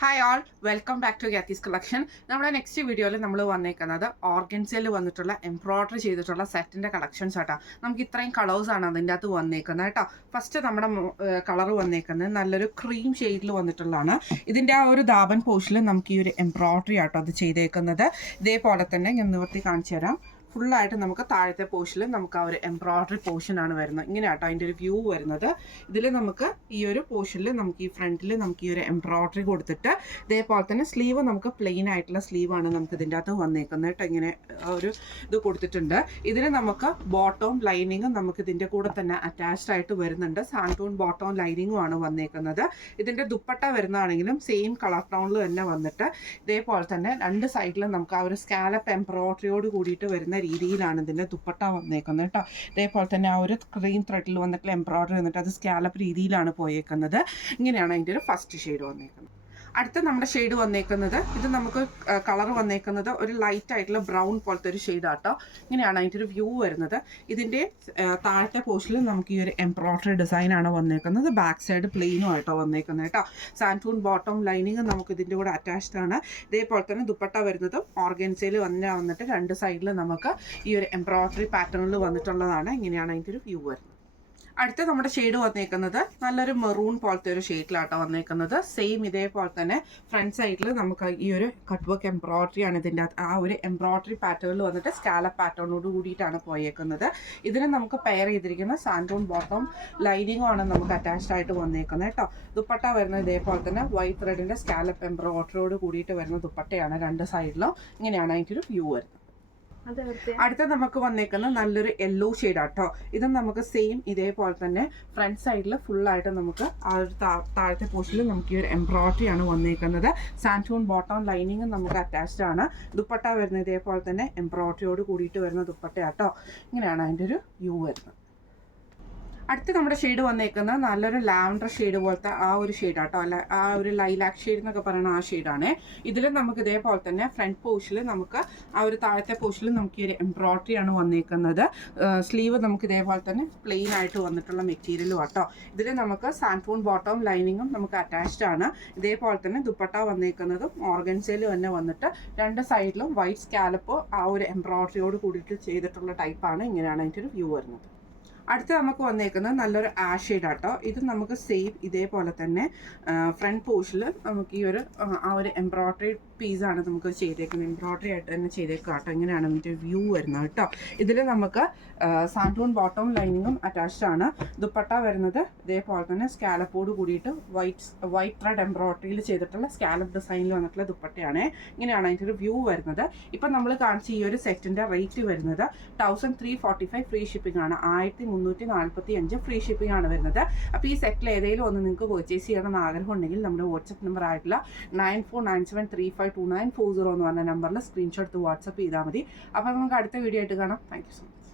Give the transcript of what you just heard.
Hi all, welcome back to Gaathi's collection. നമ്മുടെ next വീഡിയോയിൽ നമ്മൾ വന്നേക്കുന്നത് ഓർഗൻസയിൽ വന്നിട്ടുള്ള എംബ്രോയ്ഡറി ചെയ്തിട്ടുള്ള സെറ്റിൻ്റെ കളക്ഷൻസ് ആട്ടോ. നമുക്ക് ഇത്രയും കളേഴ്സാണ് അതിൻ്റെ അകത്ത് വന്നേക്കുന്നത് കേട്ടോ. ഫസ്റ്റ് നമ്മുടെ കളർ വന്നേക്കുന്നത് നല്ലൊരു ക്രീം ഷെയ്ഡിൽ വന്നിട്ടുള്ളതാണ്. ഇതിൻ്റെ ആ ഒരു ദാബൻ പോർഷനിൽ നമുക്ക് ഈ ഒരു എംബ്രോയ്ഡറി ആട്ടോ അത് ചെയ്തേക്കുന്നത്. ഇതേപോലെ തന്നെ ഞാൻ നിവർത്തി കാണിച്ചു തരാം. ഫുള്ളായിട്ട് നമുക്ക് താഴത്തെ പോർഷനിൽ നമുക്ക് ആ ഒരു എംബ്രോയ്ഡറി പോർഷനാണ് വരുന്നത്. ഇങ്ങനെ ആട്ടോ അതിൻ്റെ ഒരു വ്യൂ വരുന്നത്. ഇതിൽ നമുക്ക് ഈ ഒരു പോർഷനിൽ നമുക്ക് ഈ ഫ്രണ്ടിൽ നമുക്ക് ഈ ഒരു എംബ്രോയ്ഡറി കൊടുത്തിട്ട് ഇതേപോലെ തന്നെ സ്ലീവ് നമുക്ക് പ്ലെയിൻ ആയിട്ടുള്ള സ്ലീവാണ് നമുക്ക് ഇതിൻ്റെ അകത്ത് വന്നേക്കുന്നത് കേട്ടോ. ഇങ്ങനെ ഒരു ഇത് കൊടുത്തിട്ടുണ്ട്. ഇതിന് നമുക്ക് ബോട്ടവും ലൈനിങ്ങും നമുക്ക് ഇതിൻ്റെ കൂടെ തന്നെ അറ്റാച്ച്ഡ് ആയിട്ട് വരുന്നുണ്ട്. സാൻഡൂൺ ബോട്ടവും ലൈനിങ്ങും ആണ് വന്നേക്കുന്നത്. ഇതിൻ്റെ ദുപ്പട്ട വരുന്നതാണെങ്കിലും സെയിം കളർ ടോണിൽ തന്നെ വന്നിട്ട് ഇതേപോലെ തന്നെ രണ്ട് സൈഡിലും നമുക്ക് ആ ഒരു സ്കാലപ്പ് എംബ്രോയ്ഡറിയോട് കൂടിയിട്ട് വരുന്ന രീതിയിലാണ് ഇതിൻ്റെ ദുപ്പട്ട വന്നേക്കുന്നത് കേട്ടോ. ഇതേപോലെ തന്നെ ആ ഒരു ക്രീം ത്രെഡിൽ വന്നിട്ടുള്ള എംബ്രോയ്ഡറി വന്നിട്ട് അത് സ്കാലപ്പ് രീതിയിലാണ് പോയേക്കുന്നത്. ഇങ്ങനെയാണ് അതിൻ്റെ ഒരു ഫസ്റ്റ് ഷെയ്ഡ് വന്നേക്കുന്നത്. അടുത്ത നമ്മുടെ ഷെയ്ഡ് വന്നേക്കുന്നത് ഇത് നമുക്ക് കളർ വന്നേക്കുന്നത് ഒരു ലൈറ്റ് ആയിട്ടുള്ള ബ്രൗൺ പോലത്തെ ഒരു ഷെയ്ഡാട്ടോ. ഇങ്ങനെയാണ് അതിൻ്റെ ഒരു വ്യൂ വരുന്നത്. ഇതിൻ്റെ താഴത്തെ പോർഷനിൽ നമുക്ക് ഈ ഒരു എംബ്രോയ്ഡറി ഡിസൈനാണ് വന്നേക്കുന്നത്. ബാക്ക് സൈഡ് പ്ലെയിനും ആയിട്ടോ വന്നേക്കുന്നത് കേട്ടോ. സാൻഡൂൺ ബോട്ടം ലൈനിങ് നമുക്ക് ഇതിൻ്റെ കൂടെ അറ്റാച്ച്ഡ് ആണ്. ഇതേപോലെ തന്നെ ദുപ്പട്ട വരുന്നതും ഓർഗൻസയിൽ വന്നിട്ട് രണ്ട് സൈഡിൽ നമുക്ക് ഈ ഒരു എംബ്രോയ്ഡറി പാറ്റേണിൽ വന്നിട്ടുള്ളതാണ്. ഇങ്ങനെയാണ് അതിൻ്റെ ഒരു വ്യൂ വരുന്നത്. അടുത്ത നമ്മുടെ ഷെയ്ഡ് വന്നേക്കുന്നത് നല്ലൊരു മെറൂൺ പോലത്തെ ഒരു ഷെയ്ഡിലാട്ടോ വന്നേക്കുന്നത്. സെയിം ഇതേപോലെ തന്നെ ഫ്രണ്ട് സൈഡിൽ നമുക്ക് ഈ ഒരു കട്ട് വർക്ക് എംബ്രോയ്ഡറി ആണ് ഇതിൻ്റെ ആ ഒരു എംബ്രോയ്ഡറി പാറ്റേണിൽ വന്നിട്ട് സ്കാലപ്പ് പാറ്റേണോട് കൂടിയിട്ടാണ് പോയേക്കുന്നത്. ഇതിന് നമുക്ക് പെയർ ചെയ്തിരിക്കുന്ന സാൻഡൂൺ ബോട്ടം ലൈനിങ്ങും ആണ് നമുക്ക് അറ്റാച്ച്ഡ് ആയിട്ട് വന്നേക്കുന്നത് കേട്ടോ. ദുപ്പട്ട വരുന്നത് ഇതേപോലെ തന്നെ വൈറ്റ് ത്രെഡിൻ്റെ സ്കാലപ്പ് എംബ്രോയ്ഡറിയോട് കൂടിയിട്ട് വരുന്ന ദുപ്പട്ടയാണ് രണ്ട് സൈഡിലും. ഇങ്ങനെയാണ് അതിൻ്റെ ഒരു വ്യൂ വരുന്നത്. അടുത്ത നമുക്ക് വന്നേക്കുന്ന നല്ലൊരു യെല്ലോ ഷെയ്ഡാട്ടോ. ഇതും നമുക്ക് സെയിം ഇതേപോലെ തന്നെ ഫ്രണ്ട് സൈഡിൽ ഫുള്ളായിട്ട് നമുക്ക് ആ ഒരു താഴത്തെ പോർഷനിൽ നമുക്ക് ഈ ഒരു എംബ്രോയ്ഡറി ആണ് വന്നേക്കുന്നത്. സാൻഡൂൺ ബോട്ടം ലൈനിങ്ങും നമുക്ക് അറ്റാച്ച്ഡ് ആണ്. ദുപ്പട്ട വരുന്നത് ഇതേപോലെ തന്നെ എംബ്രോയ്ഡറിയോട് കൂടിയിട്ട് വരുന്ന ദുപ്പട്ടയാട്ടോ. ഇങ്ങനെയാണ് അതിൻ്റെ ഒരു വ്യൂ വരുന്നത്. അടുത്ത് നമ്മുടെ ഷെയ്ഡ് വന്നേക്കുന്നത് നല്ലൊരു ലാവൻഡർ ഷെയ്ഡ് പോലത്തെ ആ ഒരു ഷെയ്ഡാട്ടോ. അല്ല, ആ ഒരു ലൈലാക്ക് ഷെയ്ഡ് എന്നൊക്കെ പറയുന്ന ആ ഷെയ്ഡാണ്. ഇതിൽ നമുക്ക് ഇതേപോലെ തന്നെ ഫ്രണ്ട് പോർഷനിൽ നമുക്ക് ആ ഒരു താഴത്തെ പോർഷനിൽ നമുക്ക് ഈ ഒരു എംബ്രോയ്ഡറി ആണ് വന്നേക്കുന്നത്. സ്ലീവ് നമുക്ക് ഇതേപോലെ തന്നെ പ്ലെയിൻ ആയിട്ട് വന്നിട്ടുള്ള മെറ്റീരിയലും ആട്ടോ. ഇതിൽ നമുക്ക് സാൻഡൂൺ ബോട്ടവും ലൈനിങ്ങും നമുക്ക് അറ്റാച്ച്ഡ് ആണ്. ഇതേപോലെ തന്നെ ദുപ്പട്ട വന്നേക്കുന്നതും ഓർഗൻസയിൽ തന്നെ വന്നിട്ട് രണ്ട് സൈഡിലും വൈറ്റ് സ്കാലപ്പ് ആ ഒരു എംബ്രോയ്ഡറിയോട് കൂടിയിട്ട് ചെയ്തിട്ടുള്ള ടൈപ്പാണ്. ഇങ്ങനെയാണ് അതിൻ്റെ ഒരു വ്യൂ വരുന്നത്. അടുത്ത് നമുക്ക് വന്നേക്കുന്നത് നല്ലൊരു ആഷ് ഷെയ്ഡാട്ടോ. ഇത് നമുക്ക് സെയിം ഇതേപോലെ തന്നെ ഫ്രണ്ട് പോർഷനിൽ നമുക്ക് ഈ ഒരു ആ ഒരു എംബ്രോയ്ഡറി പീസാണ് നമുക്ക് ചെയ്തേക്കുന്നത്. എംബ്രോയ്ഡറി ആയിട്ട് തന്നെ ചെയ്തേക്കുക കേട്ടോ. ഇങ്ങനെയാണ് അതിൻ്റെ വ്യൂ വരുന്നത് കേട്ടോ. ഇതിൽ നമുക്ക് സാൻഡൂൺ ബോട്ടവും ലൈനിങ്ങും അറ്റാച്ച്ഡ് ആണ്. ദുപ്പട്ട വരുന്നത് ഇതേപോലെ തന്നെ സ്കാലപ്പോട് കൂടിയിട്ട് വൈറ്റ് ത്രെഡ് എംബ്രോയ്ഡറിയിൽ ചെയ്തിട്ടുള്ള സ്കാലപ്പ് ഡിസൈനിൽ വന്നിട്ടുള്ള ദുപ്പട്ടയാണ്. ഇങ്ങനെയാണ് അതിൻ്റെ ഒരു വ്യൂ വരുന്നത്. ഇപ്പം നമ്മൾ കാണിച്ച ഈ ഒരു സെറ്റിൻ്റെ റേറ്റ് വരുന്നത് 1345 ഫ്രീ ഷിപ്പിംഗ് ആണ്. 1345 ഫ്രീ ഷിപ്പിംഗ് ആണ് വരുന്നത്. അപ്പോൾ ഈ സെറ്റിൽ ഏതെങ്കിലും ഒന്ന് നിങ്ങൾക്ക് പർച്ചേസ് ചെയ്യണമെന്ന് ആഗ്രഹം ഉണ്ടെങ്കിൽ നമ്മുടെ വാട്സപ്പ് നമ്പർ ആയിട്ടുള്ള 9497352940 എന്ന് പറഞ്ഞ നമ്പറിൽ സ്ക്രീൻഷോട്ട് വാട്സപ്പ് ചെയ്താൽ മതി. അപ്പോൾ നമുക്ക് അടുത്ത വീഡിയോ ആയിട്ട് കാണാം. Thank you so much.